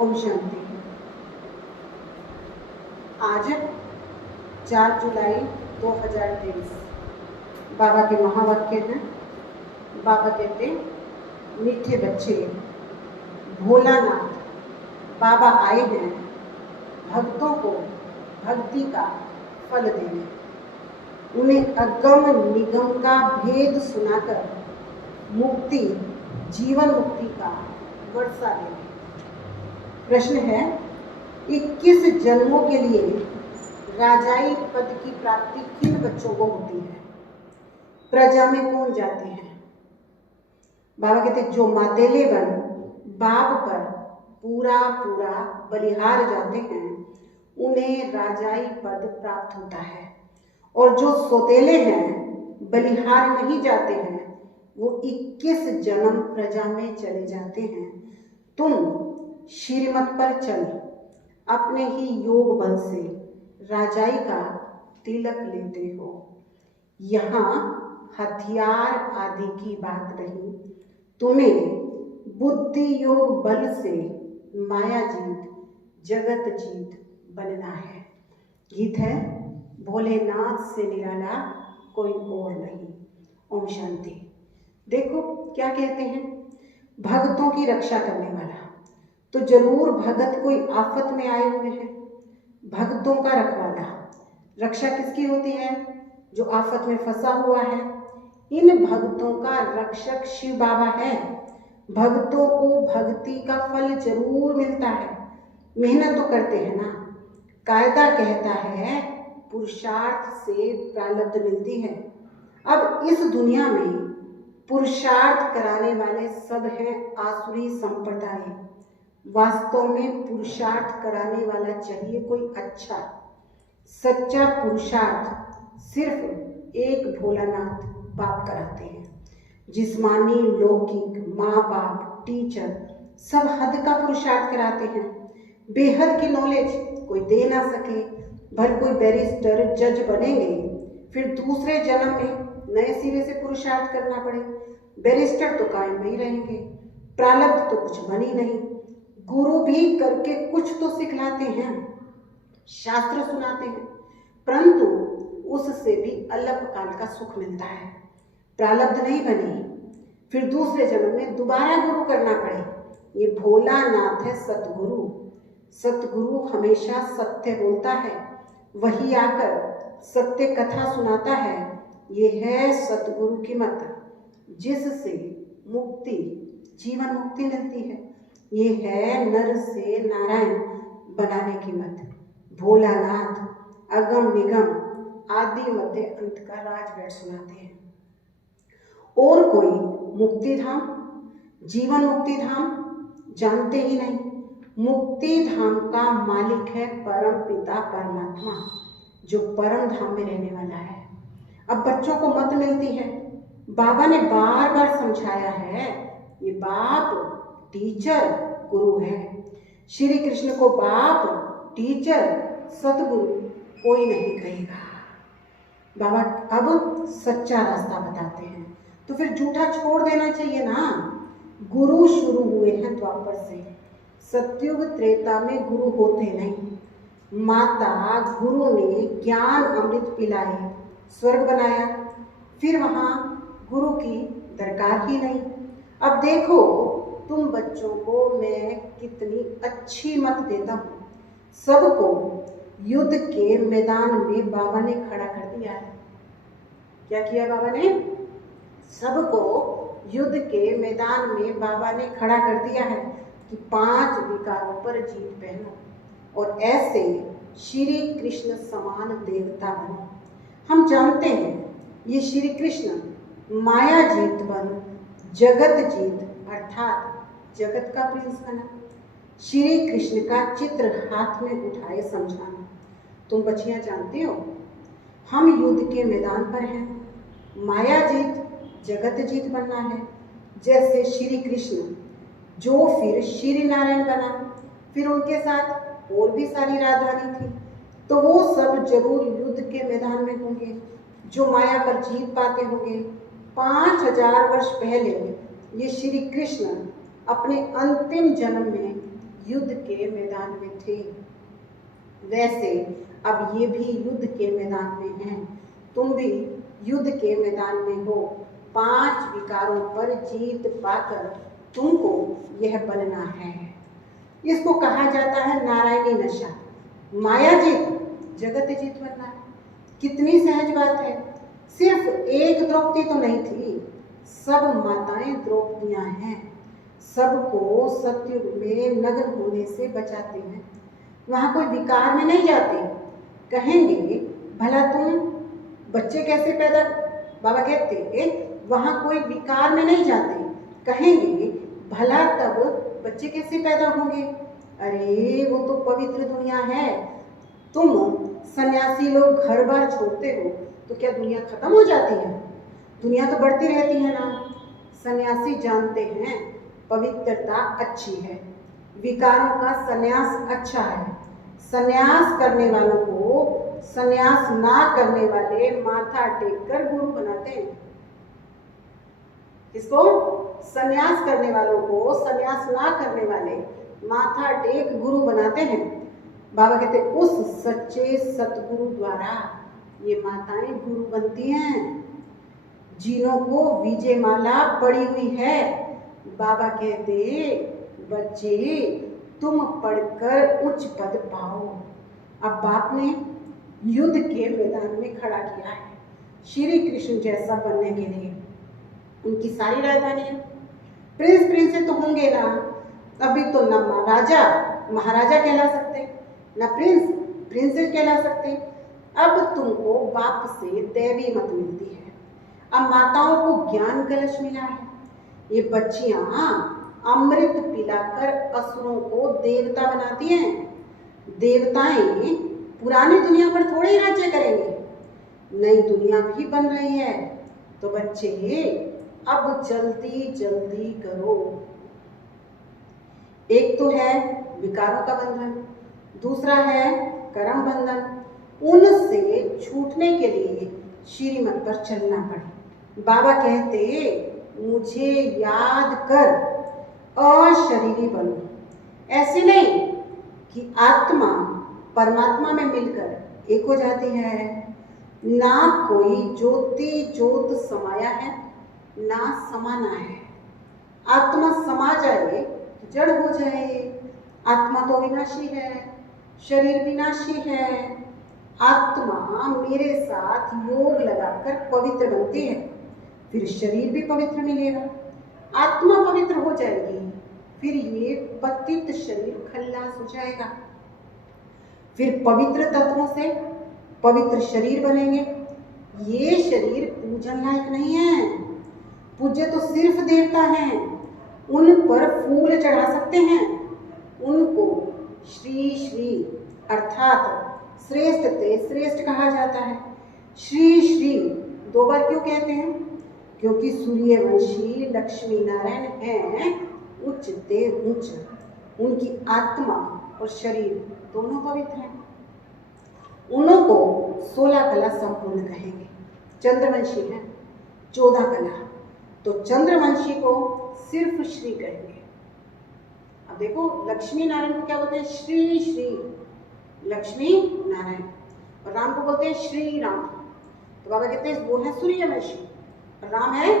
ओम शांति। आज 4 जुलाई 2023 बाबा के महावाक्य हैं। बाबा कहते हैं, मीठे बच्चे, भोलानाथ बाबा आए हैं भक्तों को भक्ति का फल देने, उन्हें अगम निगम का भेद सुनाकर मुक्ति, जीवन मुक्ति का वर्षा देने। प्रश्न है, 21 जन्मों के लिए राजाई पद की प्राप्ति किन बच्चों को होती है? प्रजा में कौन जाते हैं? बाबा कहते, जो मातेले बन बाप पर पूरा पूरा बलिहार जाते हैं उन्हें राजाई पद प्राप्त होता है, और जो सोतेले हैं बलिहार नहीं जाते हैं वो 21 जन्म प्रजा में चले जाते हैं। तुम श्रीमत पर चल अपने ही योग बल से राजाई का तिलक लेते हो। यहाँ हथियार आदि की बात नहीं, तुम्हें बुद्धि योग बल से माया जीत, जगत जीत बनना है। गीत है, भोलेनाथ से निराला कोई और नहीं। ओम शांति। देखो क्या कहते हैं, भक्तों की रक्षा करने वाला। तो जरूर भगत कोई आफत में आए हुए हैं, भक्तों का रखवाला। रक्षा किसकी होती है? जो आफत में फंसा हुआ है। इन भक्तों का रक्षक शिव बाबा है। भक्तों को भक्ति का फल जरूर मिलता है, मेहनत तो करते हैं ना। कायदा कहता है पुरुषार्थ से प्रारब्ध मिलती है। अब इस दुनिया में पुरुषार्थ कराने वाले सब हैं आसुरी संप्रदाय। वास्तव में पुरुषार्थ कराने वाला चाहिए कोई अच्छा सच्चा पुरुषार्थ सिर्फ एक भोलानाथ बाप कराते हैं। जिस्मानी, लौकिक, माँ बाप, टीचर सब हद का पुरुषार्थ कराते हैं। बेहद की नॉलेज कोई दे ना सके। भले कोई बैरिस्टर, जज बनेंगे, फिर दूसरे जन्म में नए सिरे से पुरुषार्थ करना पड़े। बैरिस्टर तो कायम नहीं रहेंगे, प्रारब्ध तो कुछ बनी नहीं। गुरु भी करके कुछ तो सिखलाते हैं, शास्त्र सुनाते हैं, परंतु उससे भी अल्पकाल का सुख मिलता है। प्रारब्ध नहीं बनी, फिर दूसरे जन्म में दोबारा गुरु करना पड़े। ये भोलानाथ है सतगुरु। सतगुरु हमेशा सत्य बोलता है, वही आकर सत्य कथा सुनाता है। ये है सतगुरु की मत, जिससे मुक्ति, जीवन मुक्ति मिलती है। ये है नर से नारायण बनाने की मत। भोलानाथ अगम निगम आदि मध्य अंत का राजवैठ सुनाते हैं। और कोई मुक्ति धाम, जीवन मुक्ति धाम जानते ही नहीं। मुक्ति धाम का मालिक है परम पिता परमात्मा, जो परम धाम में रहने वाला है। अब बच्चों को मत मिलती है। बाबा ने बार बार समझाया है, ये बाप टीचर गुरु है। श्री कृष्ण को बाप, टीचर, सतगुरु कोई नहीं कहेगा। बाबा अब सच्चा रास्ता बताते हैं, तो फिर झूठा छोड़ देना चाहिए ना। गुरु शुरू हुए हैं द्वापर से। सतयुग त्रेता में गुरु होते नहीं। माता गुरु ने ज्ञान अमृत पिलाए, स्वर्ग बनाया, फिर वहाँ गुरु की दरकार ही नहीं। अब देखो तुम बच्चों को मैं कितनी अच्छी मत देता हूँ। सबको युद्ध के मैदान में बाबा ने खड़ा कर दिया है। क्या किया बाबा ने? सबको युद्ध के मैदान में बाबा ने खड़ा कर दिया है कि 5 विकारों पर जीत पहनो और ऐसे श्री कृष्ण समान देवता बनो। हम जानते हैं ये श्री कृष्ण माया जीत बन जगत जीत अर्थात जगत का प्रिंस बना। श्री कृष्ण का चित्र हाथ में उठाए समझाना। तुम बच्चियां जानते हो, हम युद्ध के मैदान पर हैं। माया जीत, जगत जीत बनना है। जैसे श्री कृष्ण जो फिर श्री नारायण बना, फिर उनके साथ और भी सारी राधानी थी, तो वो सब जरूर युद्ध के मैदान में होंगे, जो माया पर जीत पाते होंगे। 5000 वर्ष पहले ये श्री कृष्ण अपने अंतिम जन्म में युद्ध के मैदान में थे, वैसे अब ये भी युद्ध के मैदान में हैं। तुम भी युद्ध के मैदान में हो। 5 विकारों पर जीत पाकर तुमको यह बनना है। इसको कहा जाता है नारायणी नशा। माया जीत, जगत जीत बनना है। कितनी सहज बात है। सिर्फ एक द्रौपदी तो नहीं थी, सब माताएं द्रौपदियां हैं। सबको सत्युग में नग्न होने से बचाते हैं। वहां कोई विकार में नहीं जाते। कहेंगे भला तुम बच्चे कैसे पैदा, बाबा कहते वहां कोई विकार में नहीं जाते। कहेंगे भला तब बच्चे कैसे पैदा होंगे? अरे वो तो पवित्र दुनिया है। तुम सन्यासी लोग घर बार छोड़ते हो तो क्या दुनिया खत्म हो जाती है? दुनिया तो बढ़ती रहती है ना। सन्यासी जानते हैं पवित्रता अच्छी है, विकारों का सन्यास अच्छा है। सन्यास करने वालों को सन्यास ना करने वाले माथा टेक कर गुरु बनाते हैं। इसको सन्यास करने वालों को सन्यास ना करने वाले माथा टेक गुरु बनाते हैं। बाबा कहते उस सच्चे सतगुरु द्वारा ये माताएं गुरु बनती हैं, जिनों को विजय माला पड़ी हुई है। बाबा कहते बच्चे तुम पढ़कर उच्च पद पाओ। अब बाप ने युद्ध के मैदान में खड़ा किया है श्री कृष्ण जैसा बनने के लिए। उनकी सारी राजधानी है। प्रिंस प्रिंसेस तो होंगे ना। अभी तो न राजा महाराजा कहला सकते, न प्रिंस प्रिंसेस कहला सकते। अब तुमको बाप से दैवी मत मिलती है। अब माताओं को ज्ञान कलश मिला है। ये बच्चियां अमृत पिलाकर असुरों को देवता बनाती हैं। देवताएं पुरानी दुनिया पर थोड़े ही राज्य करेंगे, नई दुनिया भी बन रही है। तो बच्चे अब जल्दी जल्दी करो। एक तो है विकारों का बंधन, दूसरा है कर्म बंधन। उनसे छूटने के लिए श्रीमत पर चलना पड़े। बाबा कहते मुझे याद कर अशरीरी बनो। ऐसे नहीं कि आत्मा परमात्मा में मिलकर एक हो जाती है। ना कोई ज्योति ज्योत समाया है, ना समाना है। आत्मा समा जाए तो जड़ हो जाए। आत्मा तो विनाशी है, शरीर विनाशी है। आत्मा मेरे साथ योग लगाकर पवित्र बनती है, फिर शरीर भी पवित्र मिलेगा। आत्मा पवित्र हो जाएगी, फिर ये पतित शरीर खल्लास हो जाएगा। फिर पवित्र तत्वों से पवित्र शरीर बनेंगे। ये शरीर पूजन लायक नहीं है। पूज्य तो सिर्फ देवता हैं, उन पर फूल चढ़ा सकते हैं। उनको श्री श्री अर्थात श्रेष्ठ ते श्रेष्ठ कहा जाता है। श्री श्री 2 बार क्यों कहते हैं? क्योंकि सूर्यवंशी लक्ष्मी नारायण हैं उच्च ते उच्च। उनकी आत्मा और शरीर दोनों पवित्र हैं। उन्हों को 16 कला संपूर्ण कहेंगे। चंद्रवंशी है 14 कला, तो चंद्रवंशी को सिर्फ श्री कहेंगे। अब देखो लक्ष्मी नारायण को क्या बोलते हैं? श्री श्री लक्ष्मी नारायण। और राम को बोलते हैं श्री राम। तो बाबा कहते हैं वो है सूर्यवंशी, राम है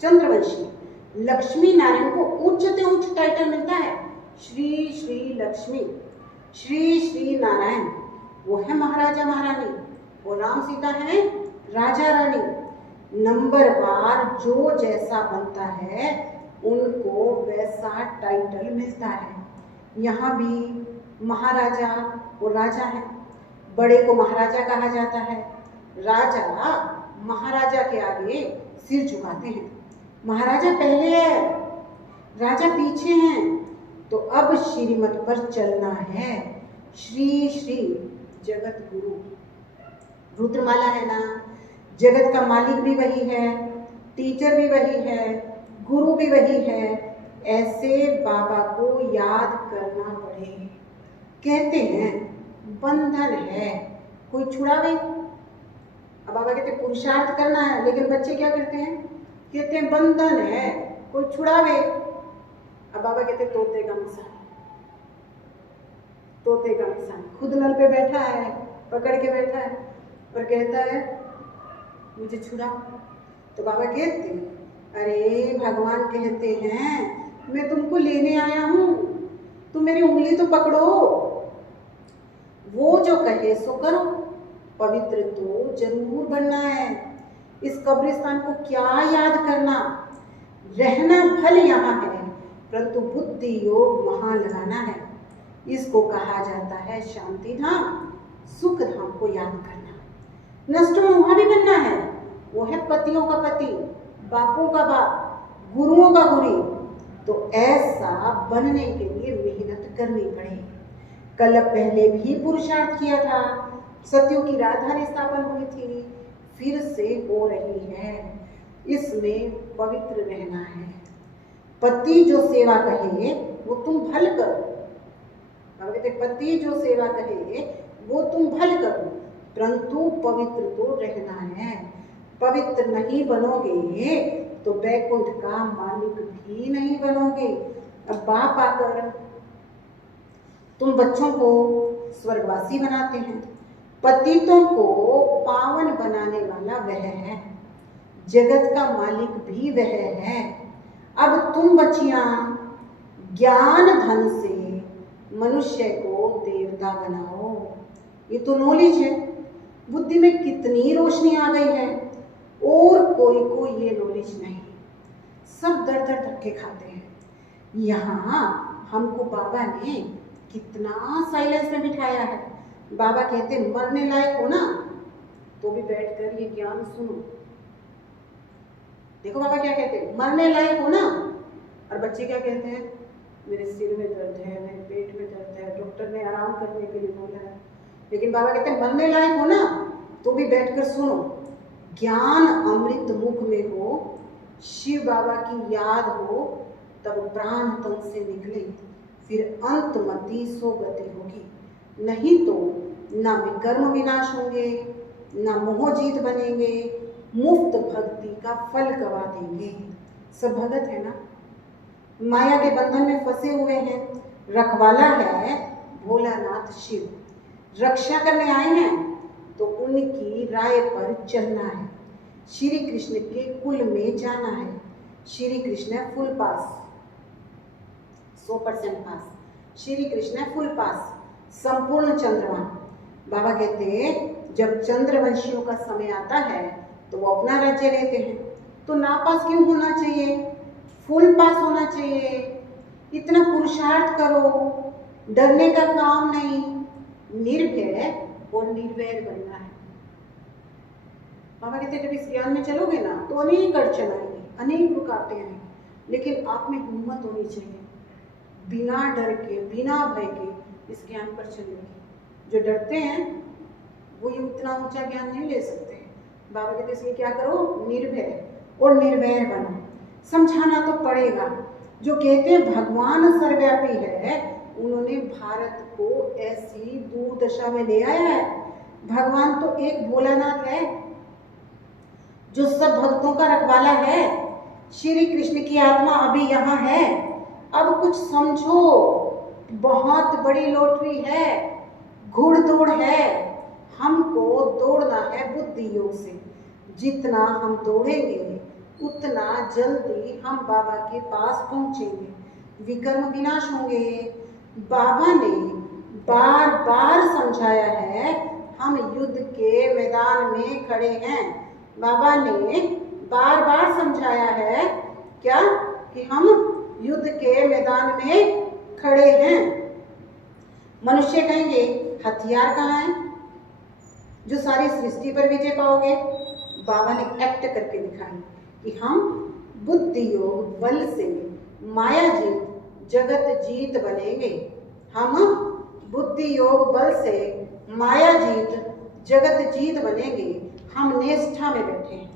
चंद्रवंशी। लक्ष्मी नारायण को उच्च से उच्च टाइटल मिलता है श्री श्री लक्ष्मी। श्री श्री नारायण वो है महाराजा महारानी, और राम सीता है राजा रानी। नंबर बार जो जैसा बनता है उनको वैसा टाइटल मिलता है। यहाँ भी महाराजा और राजा है। बड़े को महाराजा कहा जाता है। राजा महाराजा के आगे सिर झुकाते हैं। महाराजा पहले है, राजा पीछे हैं। तो अब श्रीमत पर चलना है। श्री श्री जगत गुरु। रुद्रमाला है ना, जगत का मालिक भी वही है, टीचर भी वही है, गुरु भी वही है। ऐसे बाबा को याद करना पड़े। कहते हैं बंधन है, कोई छुड़ावे। अब बाबा कहते पुरुषार्थ करना है, लेकिन बच्चे क्या करते हैं? कहते हैं बंधन है, कोई छुड़ावे। अब बाबा कहते तोते का मसाला। तोते का निशान, खुद नल पे बैठा है, पकड़ के बैठा है और कहता है मुझे छुड़ाओ। तो बाबा कहते अरे भगवान कहते हैं मैं तुमको लेने आया हूँ, तुम मेरी उंगली तो पकड़ो, वो जो कहे सो करो, पवित्र तो जरूर बनना है। इस कब्रिस्तान को क्या याद करना, रहना भले यहाँ है परंतु बुद्धि योग वहां लगाना है। इसको कहा जाता है शांति धाम, सुख धाम को याद करना। नष्ट में वहां भी बनना है, वो है पतियों का पति, बापों का बाप, गुरुओं का गुरु। तो ऐसा बनने के लिए मेहनत करनी पड़ेगी। कल पहले भी पुरुषार्थ किया था, सत्यों की राजधानी स्थापन हुई थी, फिर से हो रही है। इसमें पवित्र रहना है। पति जो सेवा कहे वो तुम भल करो, पति जो सेवा कहे वो तुम भल करो, परंतु पवित्र तो रहना है। पवित्र नहीं बनोगे तो वैकुंठ का मालिक भी नहीं बनोगे। अब बाप आकर तुम बच्चों को स्वर्गवासी बनाते हैं, पतितों को पावन बनाने वाला वह है, जगत का मालिक भी वह है। अब तुम बच्चियां ज्ञान धन से मनुष्य को देवता बनाओ। ये तो नॉलेज है, बुद्धि में कितनी रोशनी आ गई है, और कोई को ये नॉलेज नहीं, सब दर दर धक्के खाते हैं। यहाँ हमको बाबा ने कितना साइलेंस में बिठाया है। बाबा कहते मरने लायक हो ना तो भी बैठकर ये ज्ञान सुनो। देखो बाबा क्या कहते हैं, मरने लायक हो ना, और बच्चे क्या कहते हैं, मेरे सिर में दर्द है, मेरे पेट में दर्द है, डॉक्टर ने आराम करने के लिए बोला है। लेकिन बाबा कहते हैं मरने लायक हो ना तो भी बैठकर सुनो। ज्ञान अमृत मुख में हो, शिव बाबा की याद हो, तब प्राण तन से निकले, फिर अंत मति सो गति होगी। नहीं तो ना विकर्म विनाश होंगे, ना मोह जीत बनेंगे, मुफ्त भक्ति का फल गवा देंगे। सब भगत है ना, माया के बंधन में फंसे हुए हैं, रखवाला है भोलानाथ शिव, रक्षा करने आए हैं तो उनकी राय पर चलना है। श्री कृष्ण के कुल में जाना है। श्री कृष्ण है फुल पास, 100% पास। श्री कृष्ण है फुल पास, संपूर्ण चंद्रमा। बाबा कहते हैं जब चंद्रवंशियों का समय आता है तो वो अपना राज्य लेते हैं, तो नापास क्यों होना चाहिए, फुल पास होना चाहिए। इतना पुरुषार्थ करो, डरने का काम नहीं, निर्भय और निर्वैर बनना है। बाबा कहते जब इस ज्ञान में चलोगे ना तो अनेक अड़चन आएंगी, अनेक रुकावटें आएंगी, लेकिन आप में हिम्मत होनी चाहिए, बिना डर के, बिना भय के इस ज्ञान पर चलेंगे। जो डरते हैं वो ये उतना ऊंचा ज्ञान नहीं ले सकते। बाबा कहते इसलिए क्या करो, निर्भय और निर्वैर बनो। समझाना तो पड़ेगा। जो कहते हैं भगवान सर्वव्यापी है, उन्होंने भारत को ऐसी दूर दशा में ले आया है। भगवान तो एक भोलानाथ है जो सब भक्तों का रखवाला है। श्री कृष्ण की आत्मा अभी यहाँ है। अब कुछ समझो, बहुत बड़ी लॉटरी है, घुड़दौड़ है। हमको दौड़ना है बुद्धि योग से। जितना हम दौड़ेंगे उतना जल्दी हम बाबा के पास पहुंचेंगे, विकर्म विनाश होंगे। बाबा ने बार बार समझाया है, हम युद्ध के मैदान में खड़े हैं। बाबा ने बार बार समझाया है क्या, कि हम युद्ध के मैदान में खड़े हैं। मनुष्य कहेंगे हथियार कहाँ है जो सारी सृष्टि पर विजय पाओगे। बाबा ने एक्ट करके दिखाई कि हम बुद्धि योग बल से माया जीत जगत जीत बनेंगे। हम बुद्धि योग बल से माया जीत जगत जीत बनेंगे। हम निष्ठा में बैठे हैं,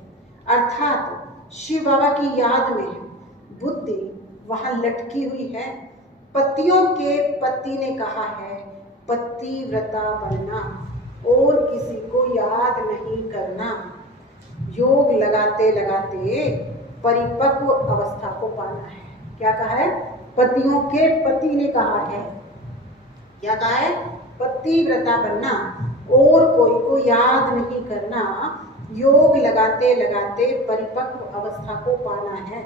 अर्थात शिव बाबा की याद में है। बुद्धि वहां लटकी हुई है। पतियों के पति ने कहा है पतिव्रता बनना और किसी को याद नहीं करना। योग लगाते लगाते परिपक्व अवस्था को पाना है। क्या कहा है, पतियों के पति ने कहा है क्या कहा है? पतिव्रता बनना और कोई को याद नहीं करना, योग लगाते लगाते परिपक्व अवस्था को पाना है।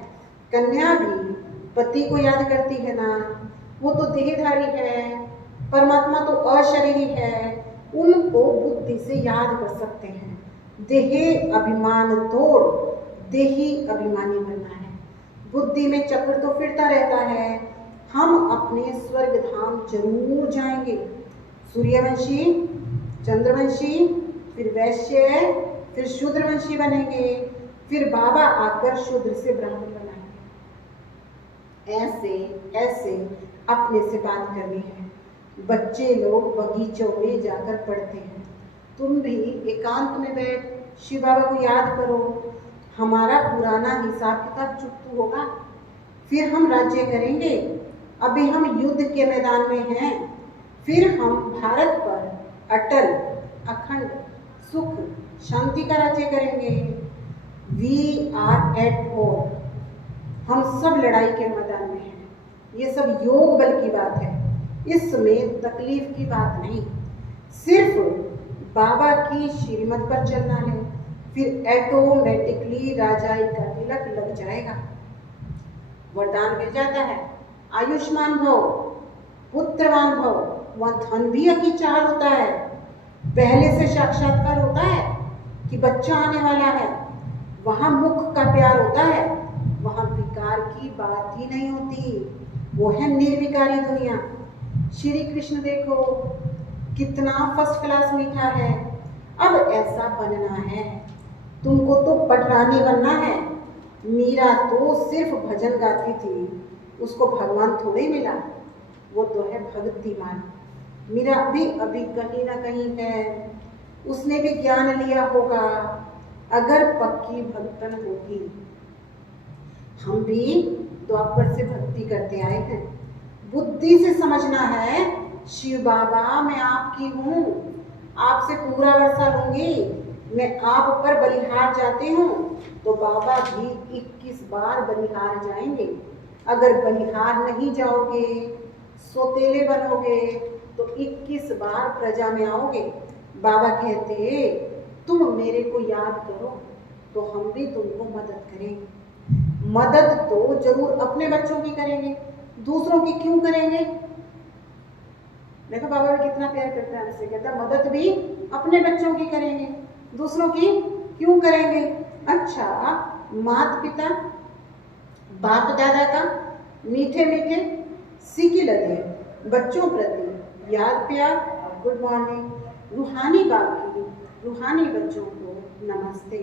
कन्या भी पति को याद करती है ना, वो तो देहधारी है, परमात्मा तो अशरीरी है, उनको बुद्धि से याद कर सकते हैं। देह अभिमान तोड़ देही अभिमानी बनना है। बुद्धि में चक्र तो फिरता रहता है, हम अपने स्वर्ग धाम जरूर जाएंगे। सूर्यवंशी, चंद्रवंशी, फिर वैश्य, फिर शूद्रवंशी बनेंगे, फिर बाबा आकर शूद्र से ब्राह्मण बनाएंगे। ऐसे ऐसे अपने से बात करनी है। बच्चे लोग बगीचों में जाकर पढ़ते हैं, तुम भी एकांत में बैठ शिव बाबा को याद करो। हमारा पुराना हिसाब किताब चुकता होगा, फिर हम राज्य करेंगे। अभी हम युद्ध के मैदान में हैं, फिर हम भारत पर अटल अखंड सुख शांति का राज्य करेंगे। वी आर एट वॉर, हम सब लड़ाई के मैदान में हैं। ये सब योग बल की बात है, इसमें तकलीफ की बात नहीं। सिर्फ बाबा की श्रीमत पर चलना है, फिर ऑटोमेटिकली राजाई का तिलक लग जाएगा। वरदान मिल जाता है, आयुष्मान भव, पुत्रवान भव। वहाँ धन भी की चाह होता है, पहले से साक्षात्कार होता है कि बच्चा आने वाला है। वहाँ मुख का प्यार होता है, वहाँ विकार की बात ही नहीं होती, वो है निर्विकारी दुनिया। श्री कृष्ण देखो कितना फर्स्ट क्लास मीठा है। अब ऐसा बनना है, तुमको तो पटरानी बनना है। मीरा तो सिर्फ भजन गाती थी, उसको भगवान थोड़े मिला, वो तो है भक्तिमान। मीरा भी अभी कहीं ना कहीं है, उसने भी ज्ञान लिया होगा, अगर पक्की भक्तन होगी। हम भी द्वापर से भक्ति करते आए हैं। बुद्धि से समझना है, शिव बाबा मैं आपकी हूँ, आपसे पूरा वर्षा लूंगी, मैं आप पर बलिहार जाती हूँ, तो बाबा भी 21 बार बलिहार जाएंगे। अगर बलिहार नहीं जाओगे, सोतेले बनोगे, तो 21 बार प्रजा में आओगे। बाबा कहते तुम मेरे को याद करो तो हम भी तुमको मदद करेंगे। मदद तो जरूर अपने बच्चों की करेंगे, दूसरों की क्यों करेंगे? देखो बाबा भी कितना प्यार करता है हमसे, कहता मदद भी अपने बच्चों की करेंगे, दूसरों की क्यों करेंगे? अच्छा, माता पिता बाप दादा का मीठे मीठे सीखी लगे बच्चों प्रति याद प्यार और गुड मॉर्निंग। रूहानी बाप की रूहानी बच्चों को नमस्ते।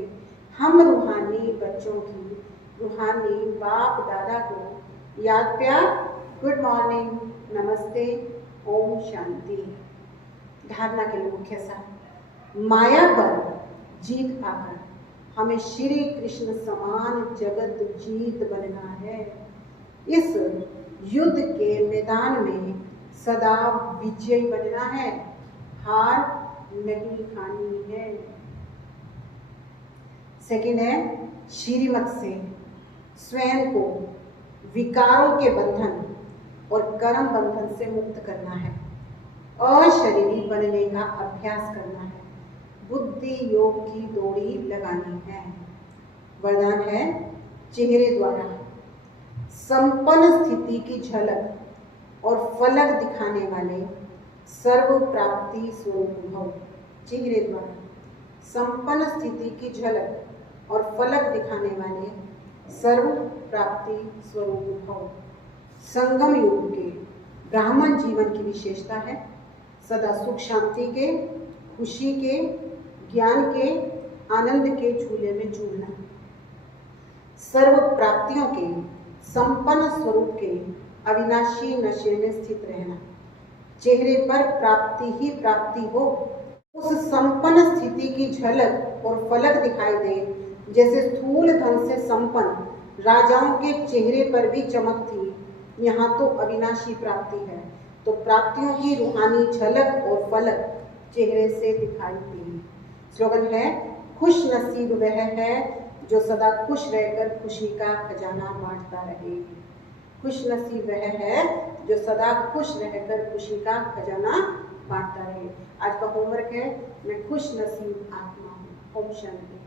हम रूहानी बच्चों की रूहानी बाप दादा को याद प्यार, गुड मॉर्निंग, नमस्ते, ओम शांति। धारणा के लिए मुख्य सार, माया पर जीत पाकर हमें श्री कृष्ण समान जगत जीत बनना है। इस युद्ध के मैदान में सदा विजयी बनना है, हार नहीं खानी है। सेकंड है, श्रीमत से स्वयं को विकारों के बंधन और कर्म बंधन से मुक्त करना है, अशरीरी बनने का अभ्यास करना है, बुद्धि योग की डोरी लगानी है। वरदान है, चेहरे द्वारा संपन्न स्थिति की झलक और फलक दिखाने वाले सर्व प्राप्ति स्वरूप भव। चेहरे द्वारा संपन्न स्थिति की झलक और फलक दिखाने वाले सर्व प्राप्ति स्वरूप भव। संगम युग के ब्राह्मण जीवन की विशेषता है सदा सुख शांति के, खुशी के, ज्ञान के, आनंद के झूले में झूलना, सर्व प्राप्तियों के संपन्न स्वरूप के अविनाशी नशे में स्थित रहना। चेहरे पर प्राप्ति ही प्राप्ति हो, उस संपन्न स्थिति की झलक और फलक दिखाई दे, जैसे स्थूल धन से संपन्न राजाओं के चेहरे पर भी चमक थी, यहाँ तो अविनाशी प्राप्ति है। तो प्राप्तियों की रूहानी झलक और फलक चेहरे से दिखाई दी। स्लोगन है, खुश नसीब वह है जो सदा खुश रहकर खुशी का खजाना बांटता रहे। खुश नसीब वह है जो सदा खुश रहकर खुशी का खजाना बांटता रहे। आज का होमवर्क है, मैं खुश नसीब आत्मा हूँ। ओम शांति।